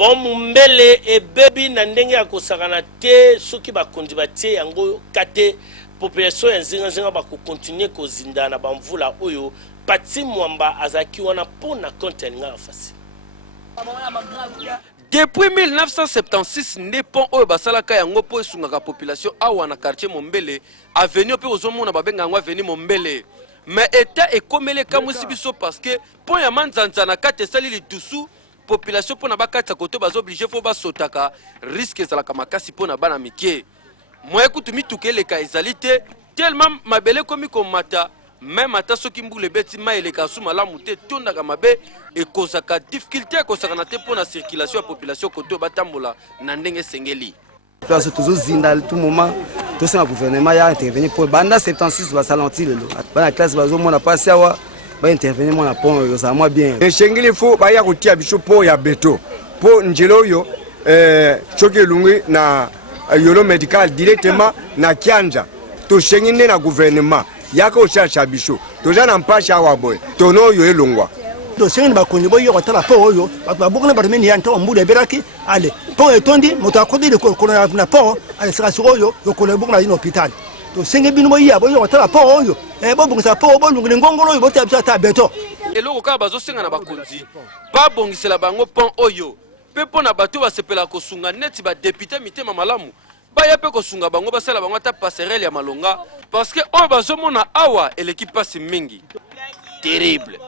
Bon mumbele e bebi na ndenge ya kosakana te soki bakondi batie yango kate population ya nzinga ba ko continuer kozinda na bamvula oyo pati mwamba azaki wana pona konte nga facile. Depuis 1976, Nepon oyo basalaka yango po esungaka population awa na quartier Mombele, avenue pe ozomona babenga yango avenue Mombele. Mais état ekomele kamwisi biso parce que po ya manzanza na kate sali litusu population pona bakatisa koto bazo obligé fo basotaka risque ezalaka makasi pona bana mikie. Moye kutu mitukeleka ezalite tellement mabele komi komata même ata soki mbule beti maeleka su malamu te tondaka mabe ekozaka difficulté ekozaka te pona circulation ya population koto batambola na ndenge sengeli. Parce que zinda tout moment tout ça gouvernement ya intervenir pour banda 76 va salentir le bana classe bazo mona passer wa ba intervenir mona pont yo ça moi bien shengili fo ba ya kotia biso po ya beto po njelo yo choke lungi na yolo medical directement na kianja to shengine na gouvernement yako chacha biso to jana mpasha wa boy to no yo elongwa to shengine ba konyi boyo kotala po oyo ba bokona ba meni yanto mbule beraki ale po etondi moto akodi le kono na po ale sera sur oyo yo kono bokona ino hôpital to senge binu boyo boyo kotala po oyo bo bongisa po bo lungi ngongolo yo bote abisa ta beto eloko ka bazo senga na bakonzi ba bongisela bango pont oyo pepo na bato basepela kosunga neti ba député mitema malamu baya pe kosunga bango basala bango ta passerelle ya malonga parce que on bazomona awa et l'équipe passe mingi terrible.